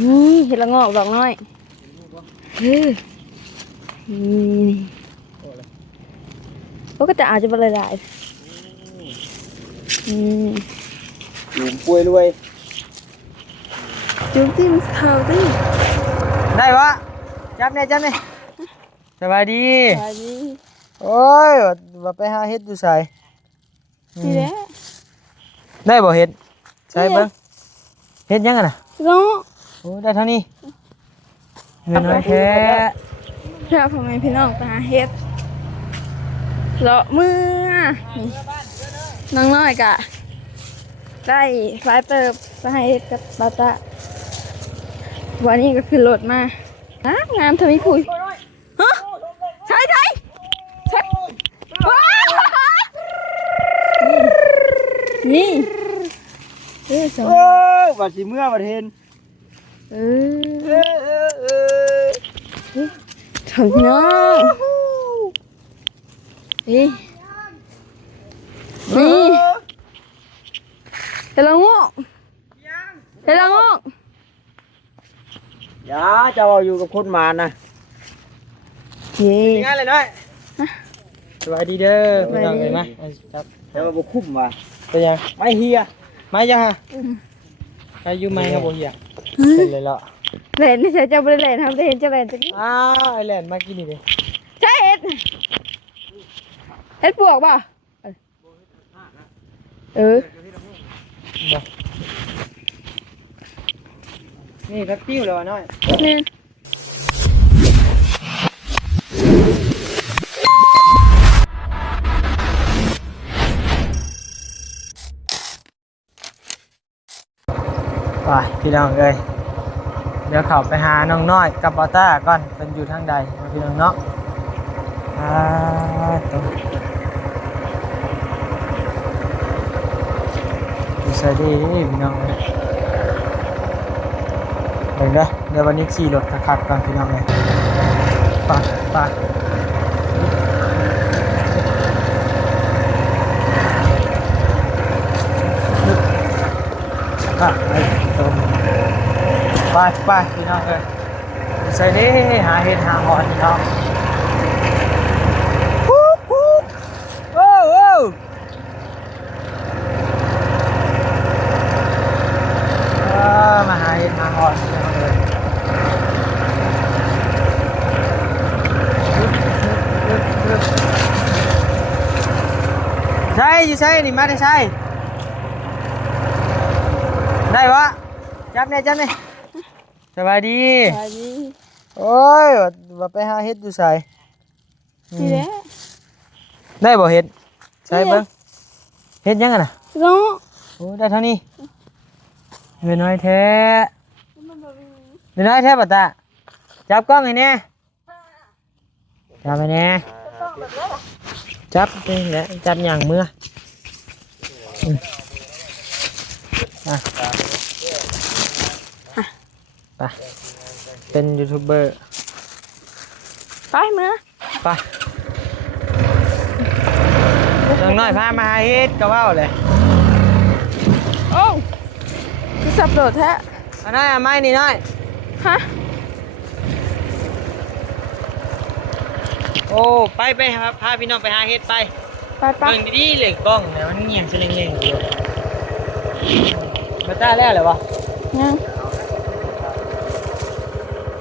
นี่เห็ดละงอกดอกน้อยนี่เขาก็จะอาจจะบรายอยู่ป่วยรวยจุ๊บที่มันเขาที่ได้วะจับเนี่ยสบายดีโอ้ยว่าไปหาเฮ็ดอยู่ไสนี่แหละได้บ่เฮ็ดใช่เบิ่งเฮ็ดยังไงน่ะน้องโอ้ได้เท่านี้เงินน้อยแท้เพื่อพ่อแม่พี่น้องไปหาเฮ็ดเลาะมือน้องน้อยกะได้ไฟเติบไปให้เฮ็ดกับบาตาวันนี้ก็คือรถมางามทวีคุยฮะใช่ว้านี่สมบัดสิเมื่อบัดเห็นถึงเนาะนี่เฮลังงอกอย่าจะเอาอยู่กับคนมานะนี่ง่ายเลยน้อยสวัสดีเด้อพี่น้องเห็นไหมครับแต่ว่าบุคุ้มว่ะเป็นยังไม่เฮียไม่จ้ะฮะใครอยู่ไม่ครับบุเฮียเป็นเลยละแหลนนี่ใช่เจ้าบริแหลนทำได้เห็นเจ้าแหลนจะกินไอแลนด์มากินนี่ดิใช่เห็ดปวกป่ะนี่ครับติ้วเลยน้อยนี่ไปพี่น้องเลยเดี๋ยวเขาไปหาน้องน้อยกับบอต้าก่อนเป็นอยู่ทางใดพี่น้องเนาะตัวดูสวัสดีพี่น้องเลยเดี๋ยววันนี้ขี่รถขัดก่อนพี่น้องเลยไปไปพี่น้องเลยใส่ดิหาเห็ดหาหอนพี่น้องมาหาเห็ดหาหอนพี่น้องเลยใช่อยู่ใช่นี่มาได้ใช่ได้วะจับเนี่ยสบายดีโอ้ยว่าไปหาเฮ็ดอยู่ไสนี่แหละได้บ่เฮ็ดใช่เบิ่งเฮ็ดยังไงน่ะน้องโอ้ได้เท่านี้เงินน้อยแท้เงินน้อยแท้ป่ะตาจับกล้องให้แน่จับให้แน่จับนี่แหละจับอย่างมือไปเป็นยูทูบเบอร์ไปมือไปน้องน้อยพามาหาเฮ็ดก็ว่าเลยโอ้ยสับโดดแท้อันนั้นไม่นี่น้อยฮะโอ้ไปครับพาพี่น้องไปหาเฮ็ดไปเบิ่งดีๆเลยกล้องเนี่ยมันเงียบจะเล่งๆอยู่มาต้าแล้วเหรอวะยัง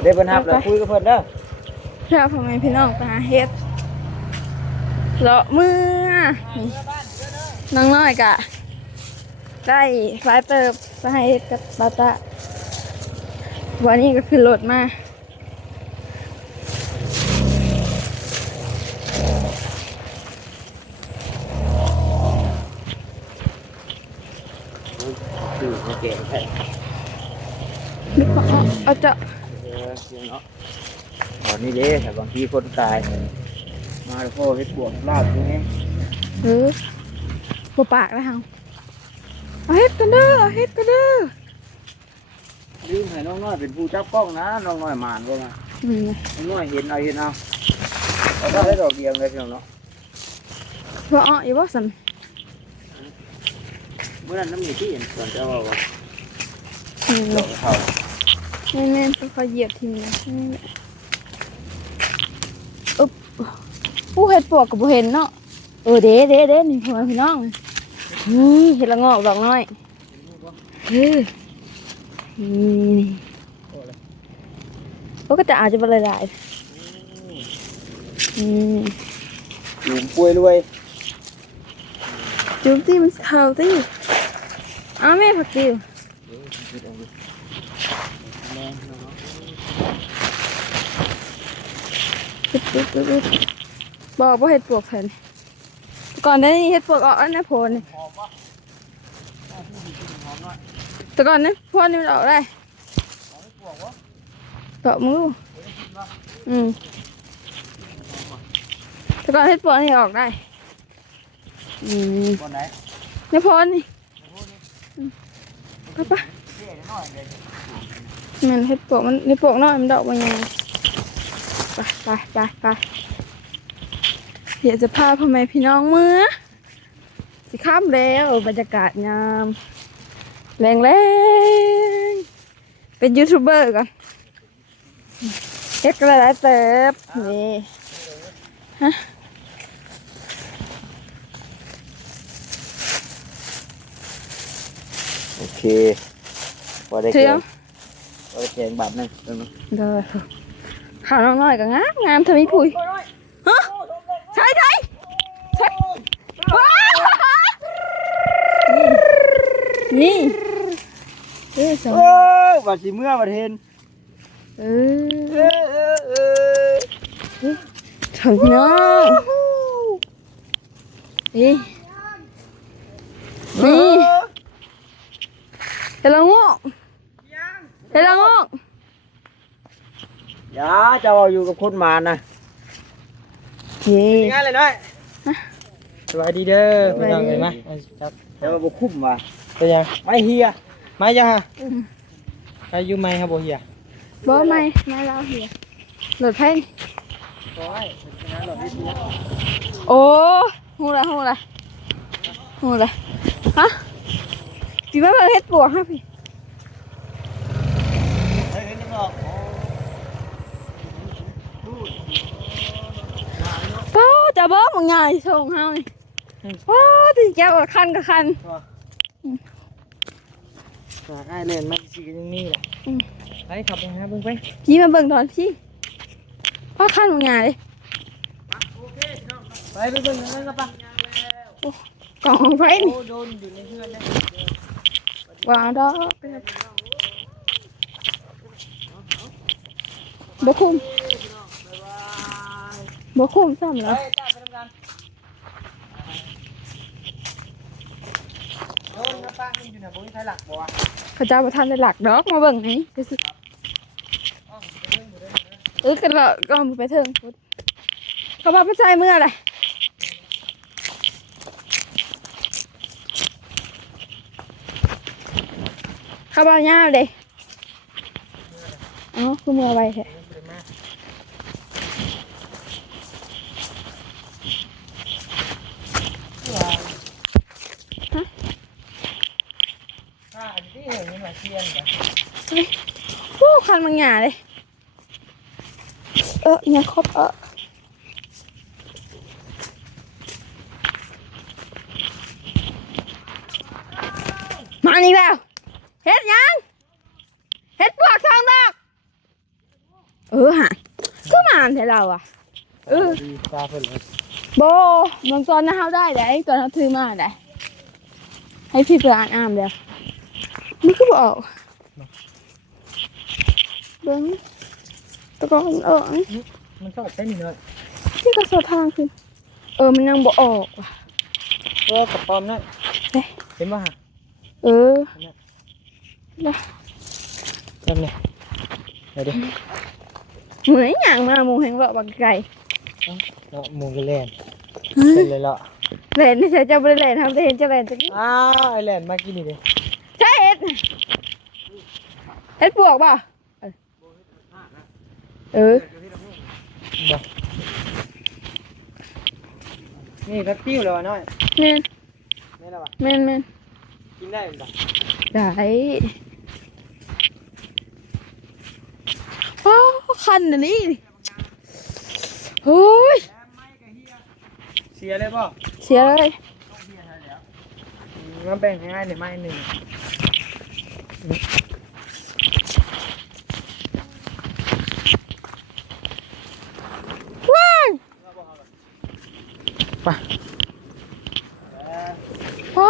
เดี๋ยวเพิ่นฮับแล้วคุยกับเพิ่นเด้อเพื่อพ่อแม่พี่น้องไปหาเฮ็ดเลาะมือน้องน้อยกะได้ไฟเติบไปให้เฮ็ดกับบาตาวันนี้ก็คือรถมาเก่งแท้เอาจะตอนนี้เด้แต่บางทีคนตายมาแล้วก็เฮ็ดบวกลาบอยู่นี่บ่ปากแล้วเฮาเอาเฮ็ดกันเด้อลืมให้น้องน้อยเป็นผู้จับกล้องนะน้องน้อยหมานบ่มาน้องน้อยเห็นเอาเอาได้ดอกเดียวเลยพี่น้องเนาะว่าอ้ออยู่บ่ซั่นเมื่อนั้นน้ำมีที่เห็นส่วนเจ้าว่าดอกเขา แม่ๆค่อยๆเหยียบทิ้งนะอึ๊บผู้เห็ดปวกกับผู้เห็นเนาะเด้นี่พ่อแม่พี่น้องนี่เห็ดละงอกดอกน้อยนี่ก็จะอาจจะเป็นหลายๆอยู่ป่วยรวยจุ๊บที่มันเข้าที่อ้าวแม่ผักติวบอกว่าเห็ดปวกแผ่นก่อนได้เห็ดปวกออกอันนี้โพนแต่ก่อนนี้โพนนี่มันออกได้เกาะมือแต่ก่อนเห็ดปวกนี่ออกได้ในโพนนี่ไปมันเห็ดปวกมันในปวกน้อยมันดอกมันยังไปเดี๋ยวจะพาพ่อแม่พี่น้องเมื่อสิข้ามแล้วบรรยากาศงามแรงเป็นยูทูบเบอร์ก่อนเฮ็ดกระไรเติบนี่ฮะโอเคพอได้แกงแบบนึงเด้อข่าวน้องน้อยก็งามทวีผุยฮะใช่ว้านี่สองบัดสิเมื่อบัดเห็นถึงน้องนี่เฮลงอกอย่าจะเอาอยู่กับคนมานะง่ายเลยน้อยสวัสดีเด้อพี่น้องเห็นไหมครับแล้วมาบุกคุ้มว่ะเป็นยังไม่เฮียไม่ยังฮะใครอยู่ไม่ครับโบเฮียบ่ไม่เราเฮียหลดไพ่โอ้หูละฮะจีมาเฮ็ดปวกฮะพี่ป้าจะบอกมึงไงส่งเฮานี่ป้าที่แก้วคันกับคันง่ายเลยมันสิยังมีแหละไปขับไปหาเบิ่งไปพี่มาเบิ่งตอนพี่พ่อคันมึงไงเลยไปเบิ่งนั่นก็ปะกล่องไฟนี่โดนอยู่ในเฮือนนะวางดอกบ่คุ้มซ้ำแล้วเขาเจ้าประทานได้หลักดอกมาเบิ่งนี่กันละก็ไปเถิงเขาบอกไปใส่เมื่อไรเขาบอกย่าเลยอ๋อคือมือไปแค่คันบางอย่างเลยเนี่ยครบมาอีกแล้วเฮ็ดยังเฮ็ดปวกทองดอกฮะก็มาเถอะเราโบมึงตอนนั้นเขาได้ตอนเขาถือมาได้ให้พี่เปลือกอ่านเดี๋ยวมันก็บอกเบิ้งตะกอนมันชอบใช้นี่เลยที่กระสอบทางคือมันยังบอกออกว่ะกระป๋อมนั่นเห็นป่ะฮะนะจำเนี่ยเดี๋ยวดิเหมือนอย่างมาหมูแห่งเลาะบางไก่เลาะหมูกระเลนเลยเลาะเลนนี่ใช่เจ้าบริเลนทำได้เห็นเจ้าเลนจะไอเลนมากินนี่ดิใช่เฮ็ดปวกป่ะนี่พักติ้วเลยวะน้อยนี่แล้ววะแม่นกินได้ไหมได้ คันอันนี้โอ้ย เสียเลยป่ะ เสียเลย มาแบ่งง่ายๆเดี๋ยวไม้หนึ่งว้าย ไป โอ้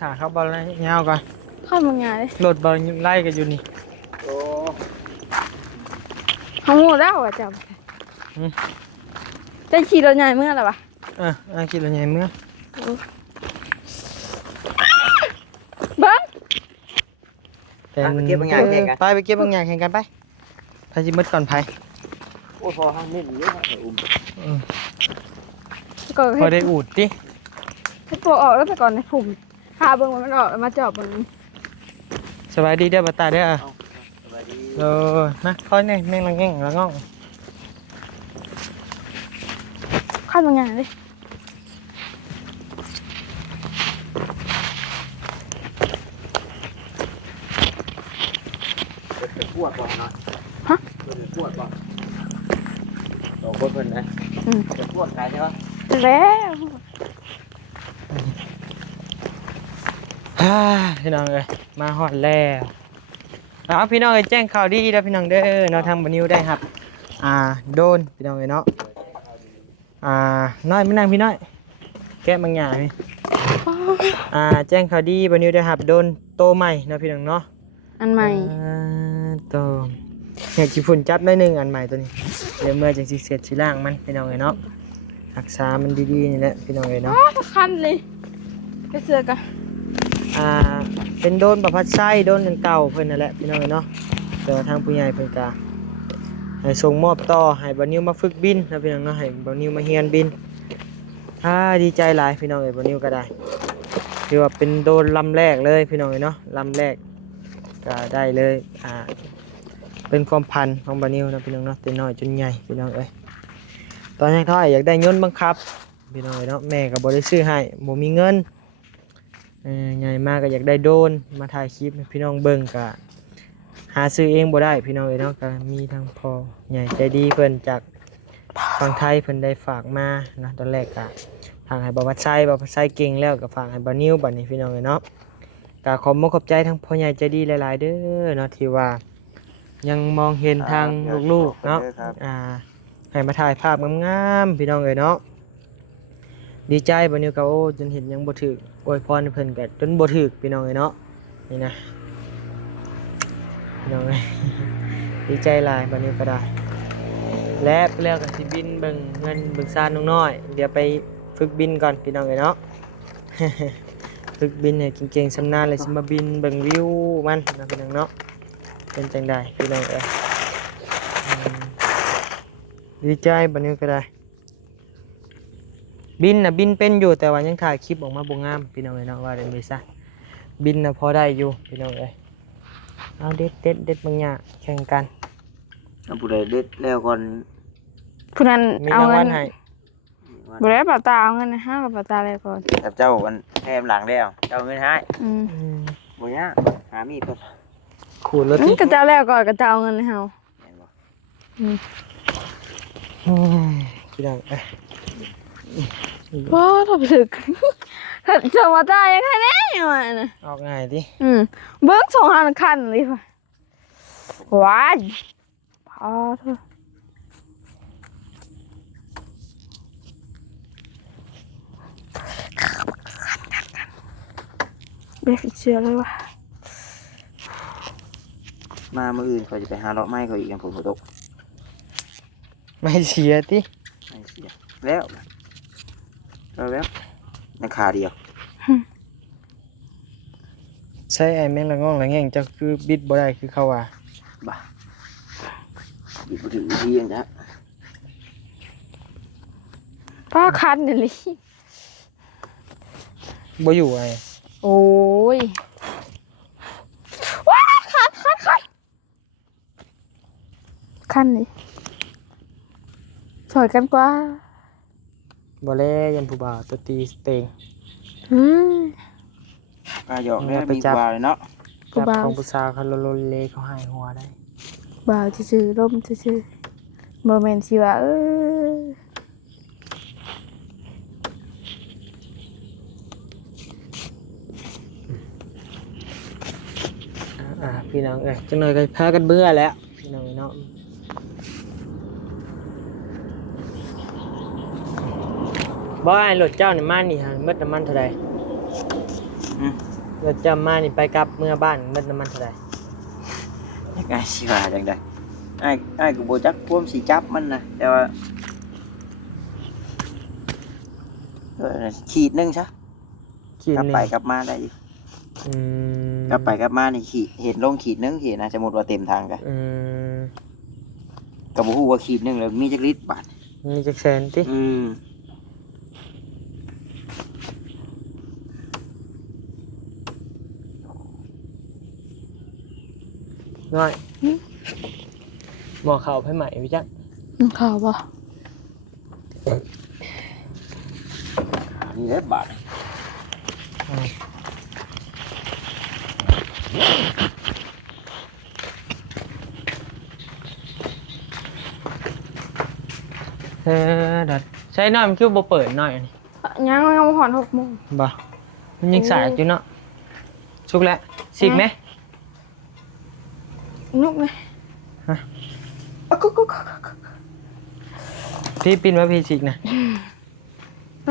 ขาเข้าบอลเลยเงาก่อน คันมันไงเลย โหลดบอลไล่กันอยู่นี่ เขาโง่แล้วอ่ะจับจะขี่รถใหญ่เมื่อไหร่ปะ คิดอะไรเมื่อ บ้าง ไปเก็บบางอย่างแข่งกันไปเก็บบางอย่างแข่งกันไปไปจิมืดก่อนไป โอ้พอห้างเล่นเยอะเลยอุ้ม ก็ พอได้อูดดิ ให้ตัวออกแล้วไปก่อนในผมพาเบิ้งมันออกมาจอบมัน สบายดีเด้อบัตตาเด้อ สบายดี มาค่อยนี่แม่งละแง่งละง่อง คันมันไงเลย เป็นปวดบ่เนาะ ฮะ เป็นปวดบ่ต่อคนเพิ่นนะจะปวดใครใช่ปะ แล้ว พี่น้องเลยมาฮอดแล้วเอาพี่น้องเลยแจ้งข่าวดีแล้วพี่น้องเด้อเนาะทางบนิวได้ครับโดนพี่น้องเลยเนาะน้อยไม่นั่งพี่น้อยแกะบางอย่างนี่แจ้งข่าวดีบนิวได้ครับโดนโตใหม่เนาะพี่น้องเนาะ อันใหม่ โตเนี่ยจีฝุ่นจับได้หนึ่งอันใหม่ตัวนี้เดี๋ยวเมื่อจังสิเสร็จสิล่างมันพี่น้องเลยเนาะรักษามันดีๆนี่แหละพี่น้องเลยเนาะ คันเลยไปเสือกัน เป็นโดนประพัดไส้โดนเก่าเพิ่นนั่นแหละพี่น้องเนาะแต่ว่าทางผู้ใหญ่เพิ่นก็ให้ส่งมอบต่อให้บ่าวนิวมาฝึกบินนะพี่น้องเนาะให้บ่าวนิวมาเรียนบินดีใจหลายพี่น้องเอ้ยบ่าวนิวก็ได้ถือว่าเป็นโดนลำแรกเลยพี่น้องเอ้ยเนาะลำแรกก็ได้เลยเป็นความพันของบ่าวนิวนะพี่น้องเนาะแต่น้อยจนใหญ่พี่น้องเอ้ยตอนยังท้อยอยากได้ยนต์บังคับพี่น้องเอ้ยเนาะแม่ก็บ่ได้ซื้อให้บ่มีเงินใหญ่มากก็อยากได้โดรนมาถ่ายคลิปให้พี่น้องเบิ่งก็หาซื้อเองบ่ได้พี่น้องเอ้ยเนาะก็มีทางพ่อใหญ่ใจดีเพิ่นจากฝั่งไทยเพิ่นได้ฝากมานะตอนแรกก็ฝากให้บ่าววัดไส้เก่งแล้วก็ฝากให้บ่าวนิ้วบัดนี้พี่น้องเอ้ยเนาะก็ขอบคุณขอบใจทั้งพ่อใหญ่ใจดีหลายๆเด้อเนาะที่ว่ายังมองเห็นทางลูกๆเนาะให้มาถ่ายภาพงามๆพี่น้องเอ้ยเนาะดีใจบ่าวนิ้วก็โอ้จนเห็นยังบ่ถึกอวยพรให้เพิ่นก็จนบ่ถึกพี่น้องเอ้ยเนาะนี่นะพี่น้องเอ้ย ดีใจหลายบ่าวนิ้วก็ได้แล้วก็สิบินเบิ่งเงินเบิ่งซ่านน้องน้อยเดี๋ยวไปฝึกบินก่อนพี่น้องเอ้ยเนาะ ฝึกบินให้เก่งๆชำนาญเลยสิมาบินเบิ่งวิวมันนะพี่น้องเนาะเป็นจังได๋พี่น้องเอ้ยดีใจบ่าวนิ้วก็ได้บินเป็นอยู่แต่ว่ายังถ่ายคลิปออกมาบ่งามพี่น้องเอ้ยเนาะว่าได้มีซะบินน่ะพอได้อยู่พี่น้องเอ้ยเอาเด็ดบางอย่างแข่งกัน น้ำผู้ใดเด็ดแล้วก่อน ผู้นั้น มี เอา รางวั เงิ ล น ให้ บริษัทป่าตาเอาเงินนะห้ากับป่าตาเลยก่อน กับเจ้ากันแทมหลังแล้วเจ้าเงินให้บ่ยากหามีดก่อน ขูดรถ กระเจ้าแล้วก่อนกระเจ้าเอาเงินให้เฮา แม่นบ่ พี่น้องเอ้ย ว้าวถ้าถึกถ้าจะมาตายยังไงเนี่ยนะ ออกง่ายดิ เบิ้งสองหันคันเลยว่ะว้ายพอเถอะเบ็ดเชื่อเลยว่ะ มามื้ออื่นเขาจะไปหาเลาะไม้เขาอีกอย่างผมบ่ตก ไม่เสียติ ไม่เสียแล้วในขาเดียว ใช้ไอ้แม่งละง่องละแง่งเจ้าคือบิดบ่ได้คือเขาว่า บ่บิดบ่ถึงวิธีอย่างนี้ ป้าคันเนี่ยเลย บ่อยู่ไอ้ โอ้ยว้ายคันเลยสวยกันกว่า บ่แลยันผู้บ่าวตัวตีสเตง ปลาหยอกเนี่ยมีกว่าเลยเนาะ จับของผู้สาวเขาโลเลเขาหายหัวได้ บ่าวซื่อๆร่มซื่อๆบ่แม่นสิว่าพี่น้องจังหน่อยก็พากันเบื่อแล้วพี่น้องเนาะบ่ไอ้รถเจ้านี่มานี่ฮะเบิดน้ำมันเท่าใดรถเจ้ามานี่ไปกลับเมื่อบ้านเบิดน้ำมันเท่าใด ยังไงสิว่าจังได๋อ้ายก็บ่จักความสิจับมันนะแต่ว่าขีดหนึงซะ ขีด กลับ หนึง ไปกลับมาได้อยู่ กลับไปกลับมานี่ขีดเห็นลงขีดหนึงเห็นนะสมมุติว่าเต็มทางก็ก็บ่ฮู้ว่าขีดหนึงแล้วมีจักลิตรบาท มีจักแสนติน้อยบอกเขาให้ใหม่พี่จัก น้ำข้าวบ่ นี่เด้บาท ดัดใช้น้อยมันคือบ่เปิดน้อยนี่ ยังบ่ฮอด6 โมง บ่มันยังสายอยู่เนาะชุกแล้วสิบไหม นุกไหม ฮะ กุ๊ก พี่ปินว่าพี่สิกนะ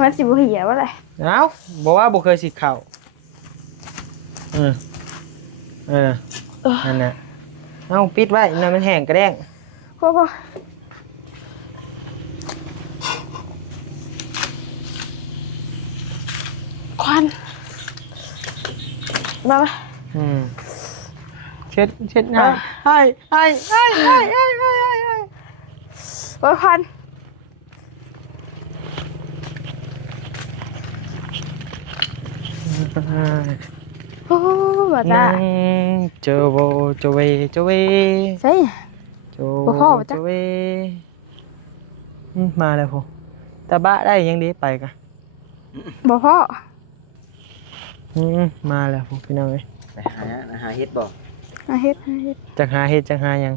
มันสิบ่เหี่ยว่าไร เอ้าบอกว่าบ่เคยสิกเข่านั่นน่ะเอ้าปิดไว้นั่นมันแห้งกระแดง ก็ควันมาปะ เช็ดหน้าให้ก็ควันโอ้บาตาเจอโบเจเวใช่บ่พอจ้ะ เจเวมาแล้วพ่อตาบ้าได้ยังดีไปกะ บ่พ่อ มาแล้วพ่อพี่น้องเอ้ย ไปหาเฮ็ดบ่ เฮ็ด จักหาเฮ็ดจักหายัง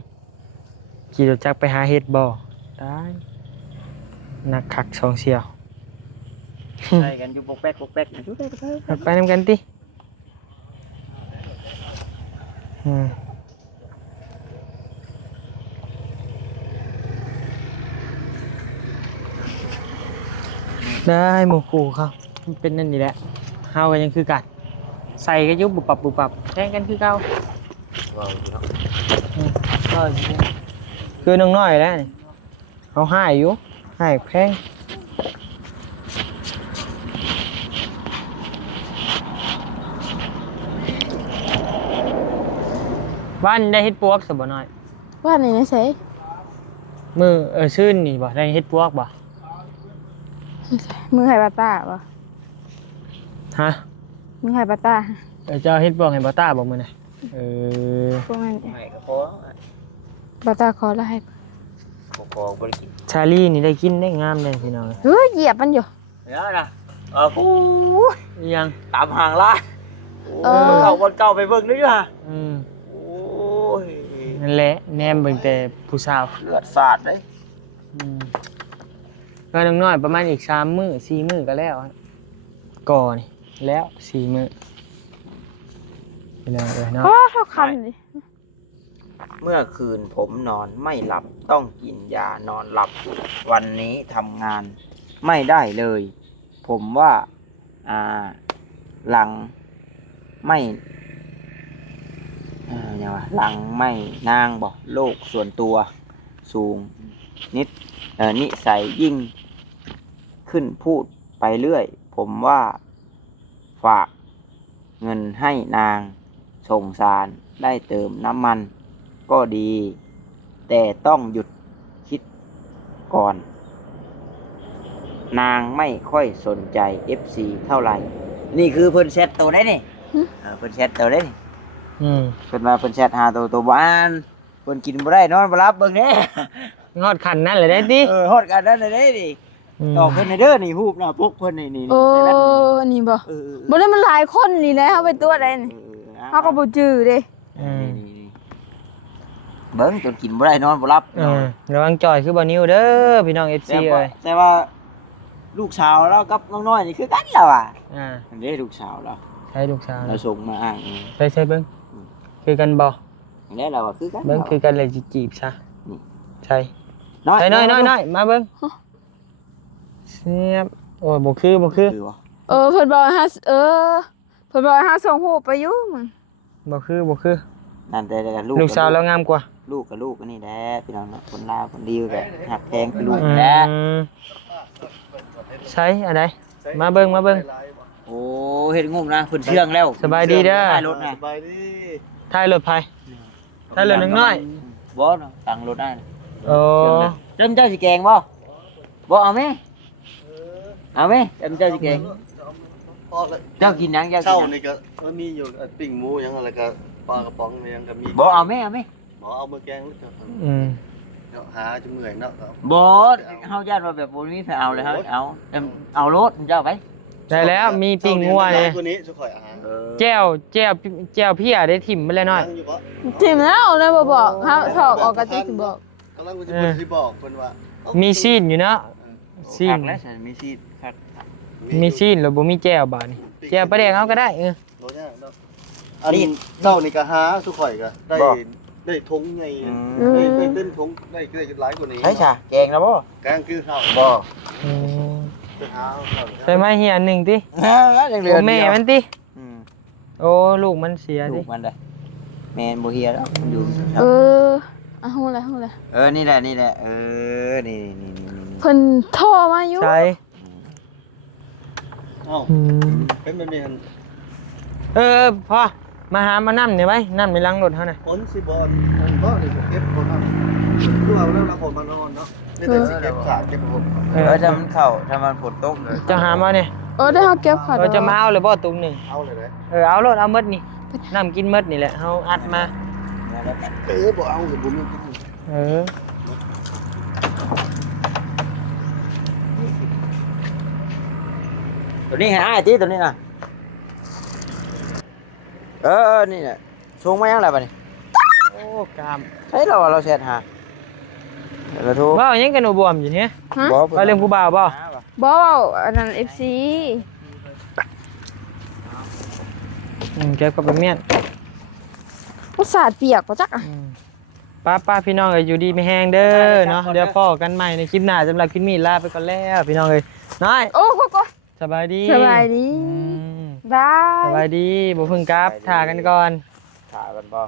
ขี่รถจักรไปหาเฮ็ดบ่ได้นักคักสองเสี่ยว ใส่กันอยู่ปกแป๊กอยู่ ไปนำกันติได้หมู่คู่เขามันเป็นนั่นนี่แหละเฮาก็ยังคือกันใส่ก็ยุบบุบปับแทงกันคือเก่า ว้าวอยู่เนาะ คือน้องน้อยแล้วนี่เขาให้อยู่ให้แพงวันได้เฮ็ดปวกสบ่น้อย ว่านี่นะใช่ มือชื่นนี่บ่ได้เฮ็ดปวกบ่ มือให้บาตาบ่ ฮะ มือให้บาตา เจ้าเฮ็ดปวกให้บ่ตาบ่มื้อน่ะพวกนั้น ไม่ก็พอบ าตาขอแล้วให้ พอบ่ได้กิน ชาลี่นี่ได้กินได้งามเลยพี่น้อง เหยียบมันอยู่ แล้วนะโอ้ย ยัง ตามห่างละเอาคนเก่าไปเบิ่งด้วยฮะโอ้ย นั่นแหละแนมเบิ่งแต่ผู้สาว เลือดสาดเลย ก็น้องน้อยประมาณอีก3 มื้อ 4 มื้อก็แล้วก่อนี่แล้ว4 มื้อพี่น้องเอ้ยเนาะ โอ้เท่าคันดิ เมื่อคืนผมนอนไม่หลับต้องกินยานอนหลับวันนี้ทำงานไม่ได้เลย ผมว่าหลังไม่เนี่ยว่าหลังไม่นางบอกโลกส่วนตัวสูงนิสัยยิ่งขึ้นพูดไปเรื่อยผมว่าฝากเงินให้นางส่งสารได้เติมน้ำมันก็ดี แต่ต้องหยุดคิดก่อน นางไม่ค่อยสนใจ FC เท่าไหร่ นี่คือเพิ่นแชทตัวได้นี่เพิ่นแชทตัวได้นี่เพิ่นมาเพิ่นแชทหาตัวบ้านเพิ่นกินบ่ได้นอนบ่หลับเบิ่งเด้ ฮอดขันนั่นเลยได้ดิ ฮอดกันนั่นเลยเด้ดิตอกเพิ่นเด้อนี่ฮูบหน้าปกเพิ่นนี่ โอ้นี่บ่บ่ได้มันหลายคนนี่แหละเฮาไปตัวใดนี่เฮาก็บ่จื้อเด้ เบิ่งจนกินบ่ได้นอนบ่หลับ ระวังจ่อยคือบ่นิ้วเด้อพี่น้อง FC เอ้ย แต่ว่าลูกสาวเรากับน้องน้อยนี่คือกันแล้วอ่ะ อันนี้ลูกสาวเรา ใช่ลูกสาว เราส่งมาอ้าง ใช่เบิ่งคือกันบ่ อันนี้เราว่าคือกัน เบิ่งคือกันเลยสิจีบซะ นี่ ใช่น้อยมาเบิ่งเสียบโอ้ยบ่คือ คือวะ เพิ่นบอกให้เพิ่นบอกให้ส่งรูปไปอยู่มึง บ่คือ นั่นแต่ลูก ลูกสาวเรางามกว่า ลูกกับลูกก็นี่แหละพี่น้องเนาะคนลาวคนดีแหละหักแพงคือลูกแหละ ใช่อันใดมาเบิ่ง โอ้เฮ็ดงุ่มนะเพิ่นเชื่องแล้ว สบายดีเด้อ ท้ายรถนะ สบายดี ท้ายรถไผท้ายรถน้อย บ่เนาะตั้งรถได้นะ โอ้ เจ้าสิแกงบ่บ่เอาแม่เอาแม่เจ้าสิแกง พอเลย เจ้ากินหยังเจ้ากิ เช้าน หยัง นี่ก็มีอยู่ปิ้งหมูหยังอะไรก็ปลากระป๋องยังก็มี บ่เอาแม่ หมอเอามือแกงแล้วก็ หาจนเหนื่อยเนาะ บ่เฮาญาติว่าแบบบ่มีไผเอาเลยเฮาเอารถเจ้าไป ได้แล้วมีปิ้งงัวนี่ ตัวนี้จะข่อยอาหาร แก้วเพียได้ถิ่มไปแล้วน้อย ยังอยู่บ่ ทิมแล้วเลยบ่บอกเฮาถอกออกกะติสิบอก กำลังจะพูดสิบอกเพิ่นว่า มีซีนอยู่เนาะซี คั น กแล้วฉันมีซีดคัก มีซีนแล้วบ่มีแก้วบาดนี่แก้วปลาแดงเอาก็ได้โดนยากเนาะอันเช้านี่ก็หาสุข่อยก็ได้ทงใหญ่ได้เต้นทงได้หลายกว่านี้ ใช่จ้ะแกงแล้วบ่ แกงคือข้าว บ่ ไปหาข้าว ใส่ไม้เหียนหนึ่งติ ยังเหลื โอ้ อ แม่มันติ อืม โอ้ลูกมันเสีย ลู ติ กมันได้แม่นบ่เฮียแล้วมันอยู่ ฮู้แล้ว นี่แหละนี่ เพิ่นโทรมาอยู่ ใช่ อ้าวเป็นแบบนี้หั่น พ่อมาหามาน้ำนี่ไว้น้ำในลังรถเฮาน่ะ ผลสิบอลก็นี่เก็บคนนั้นคือเอาแล้วเราคนมานอนเนาะนี่แต่สิเก็บขาดเก็บผม ถ้ามันเข้าถ้ามันฝนตก จะหามาเนี่ย ได้เฮาเก็บขาด เราจะมาเอาเลยบ่ตุ้มหนึ่ง เอาเลยนะ เอารถเอามดนี่น้ำกินมดนี่แหละเฮาอัดมา บ่เอาคือบุญ ตัวนี้หาไอ้ติตัวนี้น่ะนี่น่ะส่งมายังไงบัดนี้ โอ้กาม ใช่เราแชทหาเราโทร ว่ายังกันบวมอยู่เนี่ย ฮะ ว่าเรื่องผู้บ่าวบ่ บ่อันนั้น FC เก็บกับเป็นเมียน อุตส่าห์เปียกบ่จักอ่ะ ป้าพี่น้องเอ้ยอยู่ดีไม่แห้งเด้อเนาะเดี๋ยวพ่อกันใหม่ในคลิปหน้าสำหรับคลิปนี้ลาไปก่อนแล้วพี่น้องเอ้ยน้อย โอ้ก็ สบายดี สบายดี อืม บา ส ย บายดีบ่เพิ่งกลับถ่ากันก่อน ถ่ายกันบ่